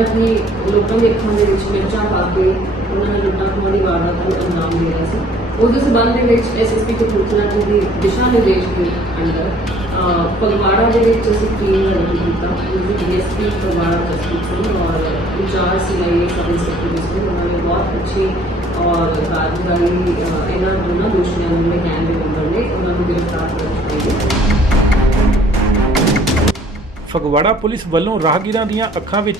ਜਿਹੜਾ ਕਿ ਲੋਕਾਂ ਦੇ ਅੱਖਾਂ ਦੇ ਵਿੱਚ ਮਿਰਚਾਂ ਪਾ ਕੇ ਉਹਨਾਂ ਨੇ ਲੁੱਟਾਂ ਖੋਹਾਂ ਦੀ ਵਾਰਦਾਤ ਨੂੰ ਅੰਜਾਮ ਦੇ ਰਿਹਾ ਸੀ। ਉਸ ਦੇ ਸਬੰਧ ਦੇ ਵਿੱਚ ਐਸਐਸਪੀ ਕਪੂਰਥਲਾ ਜੀ ਦੀ ਦਿਸ਼ਾ ਨਿਰਦੇਸ਼ ਦੇ ਅੰਡਰ ਅਹ, ਫਗਵਾੜਾ ਦੇ ਵਿੱਚ ਅਸੀਂ ਟੀਮ ਦਾ ਗਠਨ ਕੀਤਾ। ਜਿਹਦੇ ਡੀਐਸਪੀ ਫਗਵਾੜਾ ਜਸਪੀਤ ਸਿੰਘ ਔਰ incharge CIA sub inspector district ਉਹਨਾਂ ਨੇ ਬਹੁਤ ਅੱਛੀ ਔਰ ਕਾਰਜਕਾਰੀ ਇਹਨਾਂ ਦੋਨਾਂ ਦੋਸ਼ੀਆਂ ਨੂੰ ਜਿਹੜੇ ਗੈਂਗ ਦੇ ਮੈਂਬਰ ਨੇ ਉਹਨਾਂ ਨੂੰ ਗ੍ਰਿਫਤਾਰ ਕਰ ਚੁੱਕੇ ਨੇ ਫਗਵਾੜਾ ਪੁਲਿਸ ਵੱਲੋਂ ਰਾਹਗੀਰਾਂ ਦੀਆਂ ਅੱਖਾਂ ਵਿੱਚ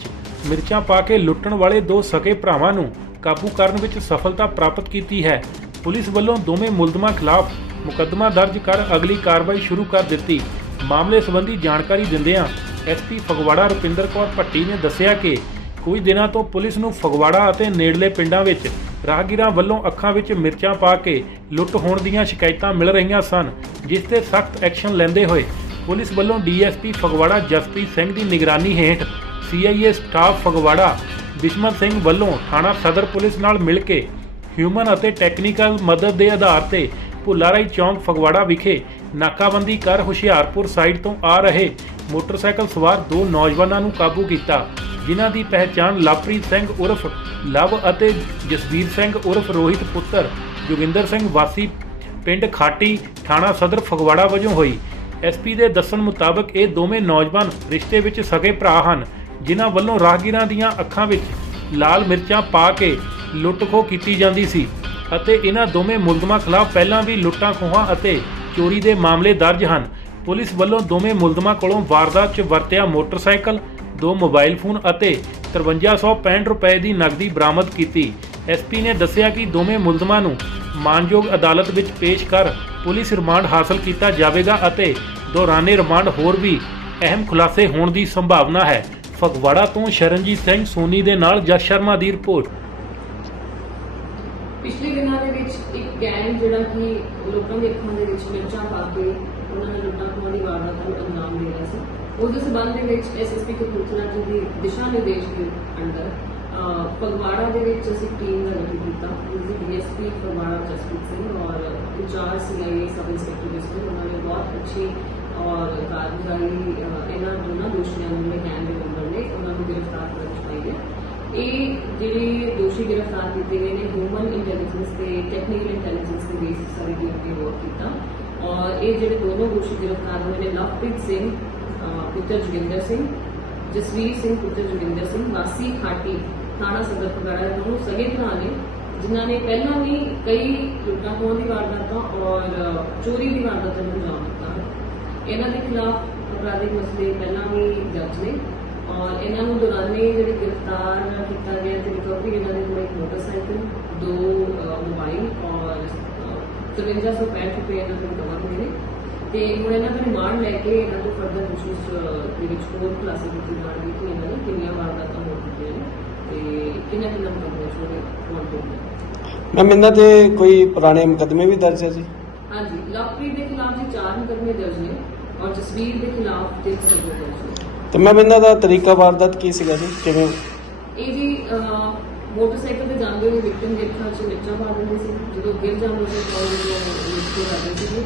ਮਿਰਚਾਂ ਪਾ ਕੇ ਲੁੱਟਣ ਵਾਲੇ ਦੋ ਸਕੇ ਭਰਾਵਾਂ ਨੂੰ ਕਾਬੂ ਕਰਨ ਵਿੱਚ ਸਫਲਤਾ ਪ੍ਰਾਪਤ ਕੀਤੀ ਹੈ। ਪੁਲਿਸ ਵੱਲੋਂ ਦੋਵੇਂ ਮੁਲਜ਼ਮਾਂ ਖਿਲਾਫ ਮੁਕੱਦਮਾ ਦਰਜ ਕਰ ਅਗਲੀ ਕਾਰਵਾਈ ਸ਼ੁਰੂ ਕਰ ਦਿੱਤੀ। ਮਾਮਲੇ ਸੰਬੰਧੀ ਜਾਣਕਾਰੀ ਦਿੰਦਿਆਂ ਐਸਪੀ ਫਗਵਾੜਾ ਰੁਪਿੰਦਰ ਕੌਰ ਭੱਟੀ ਨੇ ਦੱਸਿਆ ਕਿ ਕੁਝ ਦਿਨਾਂ ਤੋਂ ਪੁਲਿਸ ਨੂੰ ਫਗਵਾੜਾ ਅਤੇ ਨੇੜਲੇ ਪਿੰਡਾਂ ਵਿੱਚ ਰਾਹਗੀਰਾਂ ਵੱਲੋਂ ਅੱਖਾਂ ਵਿੱਚ ਮਿਰਚਾਂ ਪਾ ਕੇ ਲੁੱਟ ਹੋਣ ਦੀਆਂ ਸ਼ਿਕਾਇਤਾਂ ਮਿਲ ਰਹੀਆਂ ਸਨ, ਜਿਸ ਤੇ ਸਖਤ ਐਕਸ਼ਨ ਲੈਂਦੇ ਹੋਏ ਪੁਲਿਸ ਵੱਲੋਂ ਡੀਐਸਪੀ ਫਗਵਾੜਾ ਜਸਪ੍ਰੀਤ ਸਿੰਘ ਦੀ ਨਿਗਰਾਨੀ ਹੇਠ ਸੀਆਈਏ ਸਟਾਫ ਫਗਵਾੜਾ, ਬਿਸ਼ਮਤ ਸਿੰਘ ਵੱਲੋਂ ਥਾਣਾ ਸਦਰ ਪੁਲਿਸ ਨਾਲ ਮਿਲ ਕੇ ਹਿਊਮਨ ਅਤੇ ਟੈਕਨੀਕਲ ਮਦਦ ਦੇ ਆਧਾਰ ਤੇ ਭੁੱਲਾਰਾਈ ਚੌਂਕ ਫਗਵਾੜਾ ਵਿਖੇ ਨਾਕਾਬੰਦੀ ਕਰ ਹੁਸ਼ਿਆਰਪੁਰ ਸਾਈਡ ਤੋਂ ਆ ਰਹੇ ਮੋਟਰਸਾਈਕਲ ਸਵਾਰ ਦੋ ਨੌਜਵਾਨਾਂ ਨੂੰ ਕਾਬੂ ਕੀਤਾ, ਜਿਨ੍ਹਾਂ ਦੀ ਪਹਿਚਾਣ ਲਵਪ੍ਰੀਤ ਸਿੰਘ ਉਰਫ ਲਵ ਅਤੇ ਜਸਵੀਰ ਸਿੰਘ ਉਰਫ ਰੋਹਿਤ ਪੁੱਤਰ ਜੋਗਿੰਦਰ ਸਿੰਘ ਵਾਸੀ ਪਿੰਡ ਖਾਟੀ, ਥਾਣਾ ਸਦਰ ਫਗਵਾੜਾ ਵਜੋਂ ਹੋਈ। ਐਸਪੀ ਦੇ ਦੱਸਣ ਮੁਤਾਬਕ ਇਹ ਦੋਵੇਂ ਨੌਜਵਾਨ ਰਿਸ਼ਤੇ ਵਿੱਚ ਸਕੇ ਭਰਾ ਹਨ। ਜਿਨ੍ਹਾਂ ਵੱਲੋਂ ਰਾਹਗੀਰਾਂ ਦੀਆਂ ਅੱਖਾਂ ਵਿੱਚ ਲਾਲ ਮਿਰਚਾਂ ਪਾ ਕੇ ਲੁੱਟ-ਖੋਹ ਕੀਤੀ ਜਾਂਦੀ ਸੀ ਅਤੇ ਇਹਨਾਂ ਦੋਵੇਂ ਮੁਲਜ਼ਮਾਂ ਖਿਲਾਫ ਪਹਿਲਾਂ ਵੀ ਲੁੱਟਾਂ ਖੋਹਾਂ ਅਤੇ ਚੋਰੀ ਦੇ ਮਾਮਲੇ ਦਰਜ ਹਨ। ਪੁਲਿਸ ਵੱਲੋਂ ਦੋਵੇਂ ਮੁਲਜ਼ਮਾਂ ਕੋਲੋਂ ਵਾਰਦਾਤ 'ਚ ਵਰਤਿਆ ਮੋਟਰਸਾਈਕਲ, ਦੋ ਮੋਬਾਈਲ ਫੋਨ ਅਤੇ 5365 ਰੁਪਏ ਦੀ ਨਕਦੀ ਬਰਾਮਦ ਕੀਤੀ। ਐਸਪੀ ਨੇ ਦੱਸਿਆ ਕਿ ਦੋਵੇਂ ਮੁਲਜ਼ਮਾਂ ਨੂੰ ਮਾਨਯੋਗ ਅਦਾਲਤ ਵਿੱਚ ਪੇਸ਼ ਕਰ ਪੁਲਿਸ ਰਿਮਾਂਡ ਹਾਸਲ ਕੀਤਾ ਜਾਵੇਗਾ ਅਤੇ ਦੌਰਾਨੇ ਰਿਮਾਂਡ ਹੋਰ ਵੀ ਅਹਿਮ ਖੁਲਾਸੇ ਹੋਣ ਦੀ ਸੰਭਾਵਨਾ ਹੈ। ਫਗਵਾੜਾ ਤੋਂ ਸ਼ਰਨਜੀਤ ਸਿੰਘ ਸੋਨੀ ਦੇ ਨਾਲ ਜਸ ਸ਼ਰਮਾ ਦੀ ਰਿਪੋਰਟ। ਪਿਛਲੇ ਦਿਨਾਂ ਦੇ ਵਿੱਚ ਇੱਕ ਗੈਂਗ ਜਿਹੜਾ ਕਿ ਲੋਕਾਂ ਦੇ ਅੱਖਾਂ ਦੇ ਵਿੱਚ ਮਿਰਚਾਂ ਪਾ ਕੇ ਉਹਨਾਂ ਨੇ ਲੁੱਟਾਂ ਖੋਹਾਂ ਦੀ ਵਾਰਦਾਤ ਨੂੰ ਅੰਜਾਮ ਦੇ ਰਿਹਾ ਸੀ। ਉਸ ਦੇ ਸਬੰਧ ਦੇ ਵਿੱਚ ਐਸਐਸਪੀ ਕਪੂਰਥਲਾ ਜੀ ਦੀ ਦਿਸ਼ਾ ਨਿਰਦੇਸ਼ ਦੇ ਅੰਡਰ ਅਹ, ਫਗਵਾੜਾ ਦੇ ਵਿੱਚ ਅਸੀਂ ਟੀਮ ਦਾ ਗਠਨ ਕੀਤਾ। ਜਿਹਦੇ ਡੀਐਸਪੀ ਫਗਵਾੜਾ ਜਸਪੀਤ ਸਿੰਘ ਔਰ incharge CIA sub inspector district ਉਹਨਾਂ ਨੇ ਬਹੁਤ ਅੱਛੀ ਔਰ ਕਾਰਜਕਾਰੀ ਅਹ, ਇਹਨਾਂ ਦੋਨਾਂ ਦੋਸ਼ੀਆਂ ਨੂੰ ਜਿਹੜੇ ਦੇ ਮੈਂਬਰ ਨੇ ਉਹਨਾਂ ਨੂੰ ਗ੍ਰਿਫਤਾਰ ਕਰ ਚੁੱਕੇ ਨੇ ਇਹ ਜਿਹੜੇ ਦੋਸ਼ੀ ਗ੍ਰਿਫਤਾਰ ਕੀਤੇ ਗਏ ਨੇ ਹਿਊਮਨ ਇੰਟੈਲੀਜੈਂਸ ਤੇ ਟੈਕਨੀਕਲ ਇੰਟੈਲੀਜੈਂਸ ਦੇ ਬੇਸਿਸ ਸਾਰੀ ਟੀਮ ਨੇ ਵਰਕ ਕੀਤਾ। ਔਰ ਇਹ ਜਿਹੜੇ ਦੋਨੋਂ ਦੋਸ਼ੀ ਗ੍ਰਿਫਤਾਰ ਹੋਏ ਨੇ ਲਵਪ੍ਰੀਤ ਸਿੰਘ ਪੁੱਤਰ ਜੋਗਿੰਦਰ ਸਿੰਘ ਜਸਵੀਰ ਸਿੰਘ ਪੁੱਤਰ ਜੋਗਿੰਦਰ ਸਿੰਘ ਵਾਸੀ ਖਾਟੀ ਥਾਣਾ ਸਦਰ ਫਗਵਾੜਾ ਦੇ ਦੋਨੋਂ ਸਗੇ ਭਰਾ ਨੇ ਜਿਨ੍ਹਾਂ ਨੇ ਪਹਿਲਾਂ ਵੀ ਕਈ ਲੁੱਟਾਂ ਖੋਹਾਂ ਦੀ ਵਾਰਦਾਤਾਂ ਔਰ ਚੋਰੀ ਦੀ ਵਾਰਦਾਤਾਂ ਨੂੰ ਅੰਜਾਮ ਦਿੱਤਾ ਹੈ। ਇਹਨਾਂ ਦੇ ਖਿਲਾਫ ਅਪਰਾਧਿਕ ਮਸਲੇ ਪਹਿਲਾਂ ਵੀ ਦਰਜ ਨੇ ਔਰ ਇਹਨਾਂ ਨੂੰ ਦੌਰਾਨੇ ਜਿਹੜੇ ਗ੍ਰਿਫਤਾਰ ਕੀਤਾ ਗਿਆ ਤੇ ਰਿਕਵਰੀ ਇਹਨਾਂ ਦੇ ਕੋਲ ਇੱਕ ਮੋਟਰਸਾਈਕਲ ਦੋ ਮੋਬਾਈਲ ਔਰ ਅਹ, 5365 ਰੁਪਏ ਇਹਨਾਂ ਤੋਂ ਰਿਕਵਰ ਹੋਏ ਨੇ। ਤੇ ਹੁਣ ਇਹਨਾਂ ਦਾ ਰਿਮਾਂਡ ਲੈ ਕੇ ਇਹਨਾਂ ਤੋਂ ਫਰਦਰ ਅਹ, ਦੇ ਵਿੱਚ ਹੋਰ ਕਲਾਸਿਸ ਦੀ ਰਿਮਾਂਡ ਦੀ ਕਿ ਇਹਨਾਂ ਨੇ ਕਿੰਨੀਆਂ ਵਾਰਦਾਤਾਂ ਹੋ ਚੁੱਕੀਆਂ ਨੇ ਤੇ ਕਿੰਨਾ ਕਿੰਨਾ ਮੁਕੱਦਮੇ ਚੋਂ ਰਿਮਾਂਡ ਹੋਏ ਮੈਮ ਇਹਨਾਂ ਤੇ ਕੋਈ ਪੁਰਾਣੇ ਮੁਕੱਦਮੇ ਵੀ ਦਰਜ ਹੈ ਜੀ? ਹਾਂਜੀ ਲਵਪ੍ਰੀਤ ਦੇ ਖਿਲਾਫ ਜੀ ਚਾਰ ਮੁਕੱਦਮੇ ਦਰਜ ਨੇ। ਔਰ ਜਸਵੀਰ ਦੇ ਖਿਲਾਫ ਤਿੰਨ ਮੁਕੱਦਮੇ ਦਰਜ ਨੇ ਤੇ ਮੈਮ ਇਹਨਾਂ ਦਾ ਤਰੀਕਾ ਵਾਰਦਾਤ ਕੀ ਸੀਗਾ ਜੀ? ਕਿਵੇਂ? ਇਹ ਜੀ ਅਹ, ਮੋਟਰਸਾਈਕਲ ਤੇ ਜਾਂਦੇ ਹੋਏ ਵਿਕਟਮ ਦੇ ਅੱਖਾਂ 'ਚ ਮਿਰਚਾਂ ਪਾ ਦਿੰਦੇ ਸੀ। ਜਦੋਂ ਗਿਰ ਜਾਂਦੇ ਸੀ ਤਾਂ ਉਹ ਜੋ ਲਿਖਦੇ ਕਰਦੇ ਸੀ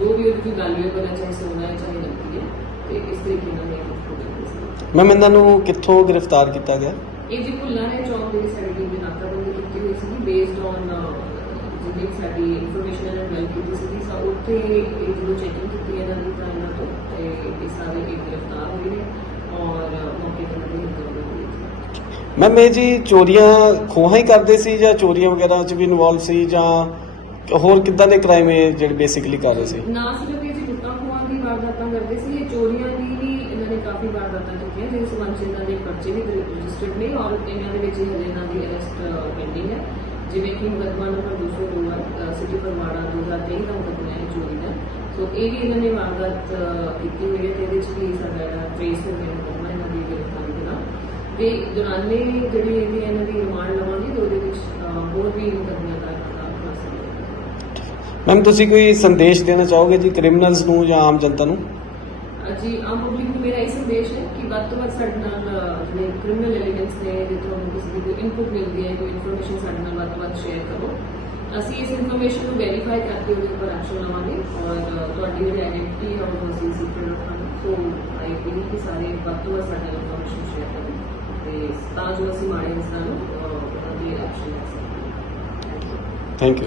ਜੋ ਵੀ ਉਹਦੀ ਵੈਲਿਊਏਬਲ ਹੈ ਚਾਹੇ ਸੋਨਾ ਹੈ ਚਾਹੇ ਨਕਦੀ ਹੈ ਤੇ ਇਸ ਤਰੀਕੇ ਨਾਲ ਇਹ ਹੋ ਜਾਂਦੇ ਸੀ। ਮੈਮ ਇਹਨਾਂ ਨੂੰ ਕਿੱਥੋਂ ਗ੍ਰਿਫਤਾਰ ਕੀਤਾ ਗਿਆ? ਇਹ ਜੀ ਭੁੱਲਾਂ ਨੇ ਚੌਂਕ ਦੇ ਸਾਡੀ ਟੀਮ ਦੇ ਨਾਕਾਬੰਦੀ ਕੀਤੀ ਹੋਈ ਸੀ ਬੇਸਡ ਔਨ ਜਿੰਨੀ ਸਾਡੀ ਇਨਫੋਰਮੇਸ਼ਨ ਨੇ ਕੀਤੀ ਸੀ ਸਾ ਉੱਥੇ ਇਹ ਜਦੋਂ ਚੈਕਿੰਗ ਕੀਤੀ ਇਹਨਾਂ ਦੀ ਤਾਂ ਇਹਨਾਂ ਤੋਂ ਤੇ ਇਹ ਸਾਰੇ ਇੱਕ ਗ੍ਰਿਫਤਾਰ ਹੋਏ ਨੇ ਔਰ ਮੌਕੇ ਤੇ ਉਹਨਾਂ ਦੀ ਹਿੰਦੂ ਮੈਮ ਇਹ ਜੀ ਚੋਰੀਆਂ ਖੋਹਾਂ ਹੀ ਕਰਦੇ ਸੀ ਜਾਂ ਚੋਰੀਆਂ ਵਗੈਰਾ 'ਚ ਵੀ ਇਨਵੋਲਵ ਸੀ ਜਾਂ ਹੋਰ ਕਿੱਦਾਂ ਦੇ ਕ੍ਰਾਈਮ ਇਹ ਜਿਹੜੇ ਬੇਸਿਕਲੀ ਕਰ ਰਹੇ ਸੀ? ਨਾ ਸਿਰਫ ਇਹ ਜੀ ਲੁੱਟਾਂ ਖੋਹਾਂ ਦੀ ਵਾਰਦਾਤਾਂ ਕਰਦੇ ਸੀ ਇਹ ਚੋਰੀਆਂ ਦੀ ਵੀ ਇਹਨਾਂ ਨੇ ਕਾਫੀ ਵਾਰਦਾਤਾਂ ਕੀਤੀਆਂ ਜਿਸ ਸੰਬੰਧ 'ਚ ਇਹਨਾਂ ਦੇ ਪਰਚੇ ਵੀ ਰਜਿਸਟਰਡ ਨੇ ਔਰ ਇਹਨਾਂ ਦੇ ਵਿੱਚ ਹੀ ਹਜੇ ਇਹਨਾਂ ਦੀ ਅਰੈਸਟ ਜਿਵੇਂ ਕਿ ਮੁਕੱਦਮਾ ਨੰਬਰ 202 ਹੈ ਸਿਟੀ ਫਰਮਾੜਾ 2023 ਦਾ ਮੁਕੱਦਮਾ ਹੈ ਚੋਰੀ ਦਾ। ਸੋ ਇਹ ਵੀ ਇਹਨਾਂ ਨੇ ਵਾਰਦਾਤ ਕੀਤੀ ਹੋਈ ਹੈ ਤੇ ਇਹਦੇ 'ਚ ਵੀ ਸਾਡਾ ਟ੍ਰੇਸ ਹੋ ਗਿਆ ਮੁਕੱਦਮਾ ਇਹਨਾਂ ਦੀ ਗ੍ਰਿਫਤਾਰੀ ਦੇ ਨਾਲ। ਤੇ ਦੌਰਾਨੇ ਜਿਹੜੀ ਇਹਦੀ ਇਹਨਾਂ ਦੀ ਰਿਮਾਂਡ ਲਵਾਂਗੇ ਤੇ ਉਹਦੇ ਵਿੱਚ ਹੋਰ ਵੀ ਮੁਕੱਦਮਿਆਂ ਦਾ ਮੈਮ ਤੁਸੀਂ ਕੋਈ ਸੰਦੇਸ਼ ਦੇਣਾ ਚਾਹੋਗੇ ਜੀ ਕ੍ਰਿਮੀਨਲਸ ਨੂੰ ਜਾਂ ਆਮ ਜਨਤਾ ਨੂੰ? ਜੀ ਆਮ ਪਬਲਿਕ ਨੂੰ ਮੇਰਾ ਇਹ ਸੰਦੇਸ਼ ਹੈ ਕਿ ਵੱਧ ਤੋਂ ਵੱਧ ਸਾਡੇ ਨਾਲ ਜਿਹੜੇ ਕ੍ਰਿਮੀਨਲ ਐਲੀਮੈਂਟਸ ਨੇ ਜੇ ਤੁਹਾਨੂੰ ਕਿਸੇ ਦੀ ਕੋਈ ਇਨਪੁਟ ਮਿਲਦੀ ਹੈ ਕੋਈ ਇਨਫੋਰਮੇਸ਼ਨ ਸਾਡੇ ਨਾਲ ਵੱਧ ਤੋਂ ਵੱਧ ਸ਼ੇਅਰ ਕਰੋ। ਅਸੀਂ ਇਸ ਇਨਫੋਰਮੇਸ਼ਨ ਨੂੰ ਵੈਰੀਫਾਈ ਕਰਕੇ ਉਹਦੇ ਉੱਪਰ ਐਕਸ਼ਨ ਲਵਾਂਗੇ ਔਰ ਤੁਹਾਡੀ ਜਿਹੜੀ ਆਇਡੈਂਟੀ ਹੈ ਉਹ ਅਸੀਂ ਸੀਕ੍ਰੇਟ ਰੱਖਾਂਗੇ। ਸੋ ਆਈ ਬਲੀਵ ਕਿ ਸਾਰੇ ਵੱਧ ਤੋਂ ਵੱਧ ਸਾਡੇ ਨਾਲ ਇਨਫੋਰਮੇਸ਼ਨ ਸ਼ੇਅਰ ਕਰੋ। ਤੇ ਤਾਂ ਜੋ ਅਸੀਂ ਮਾੜੇ ਇਨਸਾਨ ਨੂੰ ਅਹ, ਐਕਸ਼ਨ ਲੈ ਸਕੀਏ। Thank you